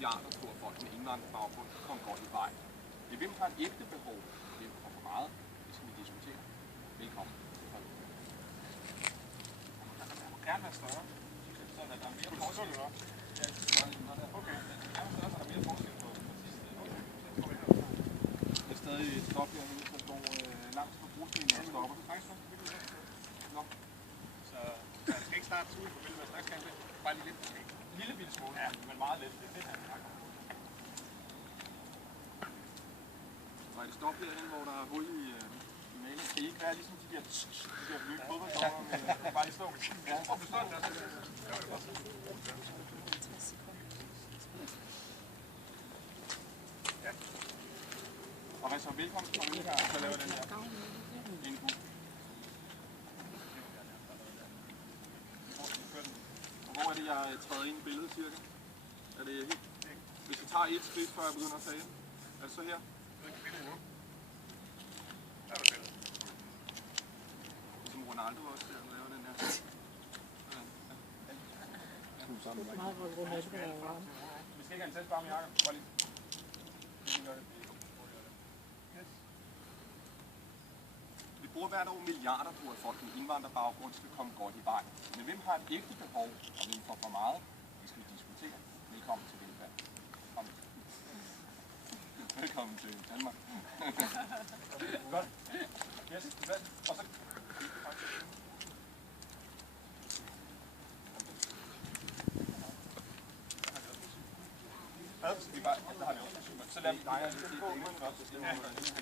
milliarder på, at folk med indvandrerbaggrund kommer godt i vej. Det hvem har et ægte behov, hvem får for meget, det skal vi diskutere. Velkommen. Det må gerne være større, sådan at der er mere forskel. Okay. Der er mere forskel på Det er stadig et stop herinde, der står langt fra brugstenen og stopper. Nå. Så man skal ikke starte ud på billedet, man skal have bare lige lidt måske. En lille bitte smule, ja, men meget lidt. Det er det, han snakker om. Og et stop herinde, hvor der er hul i maling. Det kan ikke være ligesom de der nye fodbolddommer med bare lige slå med kæmpe. Jeg tror, du står der. Gør det godt. Ja. Og hvad så? Velkommen til mig, så laver den her indbud. Og hvor er det, jeg træder ind i billedet cirka? Er det helt? Hvis jeg tager et skridt, før jeg begynder at tale, er det så her? Som Ronaldo også der, laver den her. Meget hvor Ronaldo er varm. Vi skal ikke have en test bare med Jacob. Bare lige. Vi bruger hvert år milliarder på, at folk med indvandrerbaggrund skal komme godt i vej. Men hvem har et ægte behov, og hvem får for meget, det skal vi diskutere. Velkommen til Velfærd. Kom. Velkommen til Danmark. Godt. Yes, og så... Så lader vi dig lidt gå først, inden han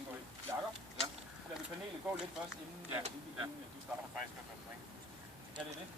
går ind. Jakob? Ja. Så lader vi panelet gå lidt først, inden du starter. Faktisk godt, ikke? Ja, det er det.